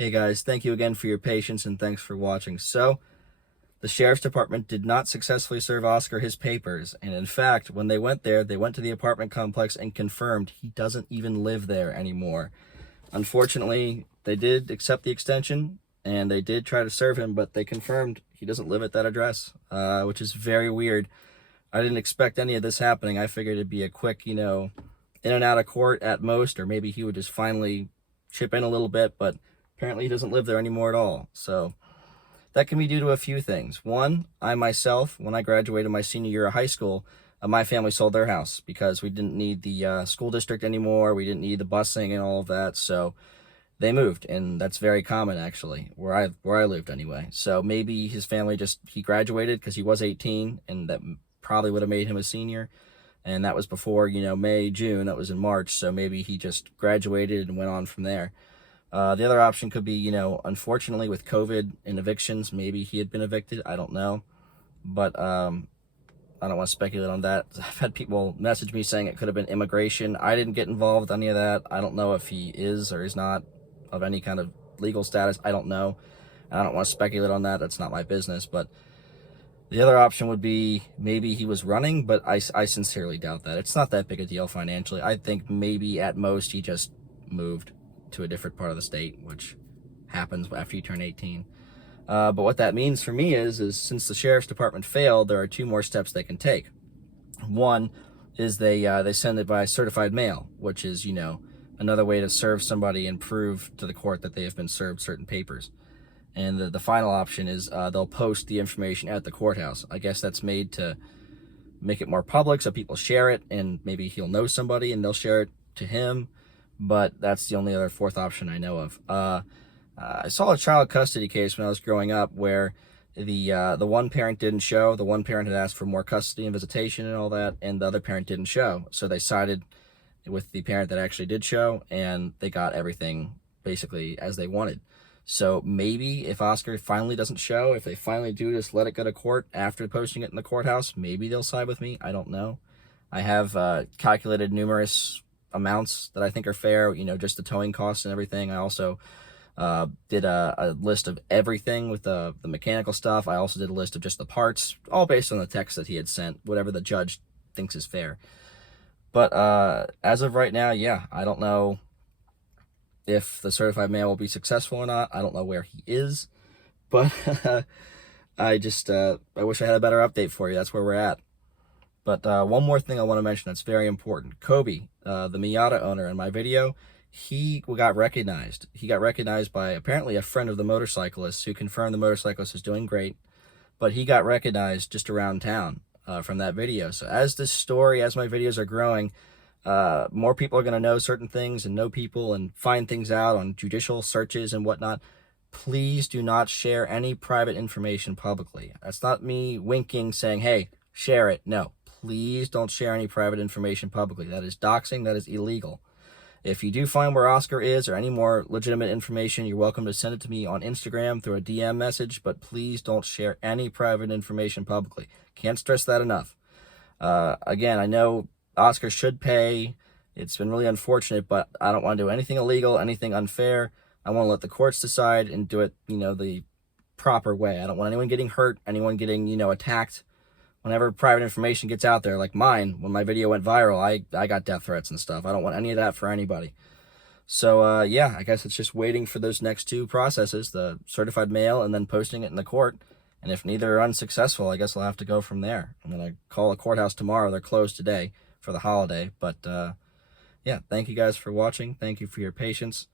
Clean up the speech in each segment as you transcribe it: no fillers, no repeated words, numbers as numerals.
Hey guys, thank you again for your patience and thanks for watching. So, the Sheriff's Department did not successfully serve Oscar his papers, and in fact, when they went there, they went to the apartment complex and confirmed he doesn't even live there anymore. Unfortunately, they did accept the extension, and they did try to serve him, but they confirmed he doesn't live at that address, which is very weird. I didn't expect any of this happening. I figured it'd be a quick, in and out of court at most, or maybe he would just finally chip in a little bit, but apparently he doesn't live there anymore at all. So that can be due to a few things. One, I myself, when I graduated my senior year of high school, my family sold their house because we didn't need the school district anymore. We didn't need the busing and all of that. So they moved, and that's very common actually, where I lived anyway. So maybe his family he graduated because he was 18, and that probably would have made him a senior. And that was before, May, June. That was in March. So maybe he just graduated and went on from there. The other option could be, unfortunately with COVID and evictions, maybe he had been evicted. I don't know. But I don't want to speculate on that. I've had people message me saying it could have been immigration. I didn't get involved with any of that. I don't know if he is or is not of any kind of legal status. I don't know. I don't want to speculate on that. That's not my business. But the other option would be maybe he was running, but I sincerely doubt that. It's not that big a deal financially. I think maybe at most he just moved to a different part of the state, which happens after you turn 18. But what that means for me is since the Sheriff's Department failed, there are two more steps they can take. One is they send it by certified mail, which is, another way to serve somebody and prove to the court that they have been served certain papers. And the final option is they'll post the information at the courthouse. I guess that's made to make it more public so people share it, and maybe he'll know somebody and they'll share it to him. But that's the only other fourth option I know of. I saw a child custody case when I was growing up where the one parent didn't show. The one parent had asked for more custody and visitation and all that, and the other parent didn't show. So they sided with the parent that actually did show, and they got everything basically as they wanted. So maybe if Oscar finally doesn't show, if they finally do just let it go to court after posting it in the courthouse, maybe they'll side with me. I don't know. I have calculated numerous amounts that I think are fair, just the towing costs and everything. I also did a list of everything with the mechanical stuff. I also did a list of just the parts, all based on the text that he had sent, whatever the judge thinks is fair. But as of right now, yeah, I don't know if the certified mail will be successful or not. I don't know where he is, but I wish I had a better update for you. That's where we're at. But one more thing I want to mention that's very important. Kobe, the Miata owner in my video, he got recognized. He got recognized by apparently a friend of the Motorcyclist who confirmed the Motorcyclist is doing great. But he got recognized just around town from that video. So as my videos are growing, more people are going to know certain things and know people and find things out on judicial searches and whatnot. Please do not share any private information publicly. That's not me winking saying, hey, share it. No. Please don't share any private information publicly. That is doxing. That is illegal. If you do find where Oscar is or any more legitimate information, you're welcome to send it to me on Instagram through a DM message, but please don't share any private information publicly. Can't stress that enough. Again, I know Oscar should pay. It's been really unfortunate, but I don't want to do anything illegal, anything unfair. I want to let the courts decide and do it, the proper way. I don't want anyone getting hurt, anyone getting, attacked. Whenever private information gets out there, like mine, when my video went viral, I got death threats and stuff. I don't want any of that for anybody. So, yeah, I guess it's just waiting for those next two processes, the certified mail and then posting it in the court. And if neither are unsuccessful, I guess I'll have to go from there. I'm going to call the courthouse tomorrow. They're closed today for the holiday. But, yeah, thank you guys for watching. Thank you for your patience.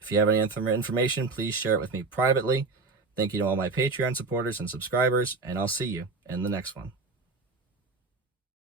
If you have any information, please share it with me privately. Thank you to all my Patreon supporters and subscribers, and I'll see you in the next one.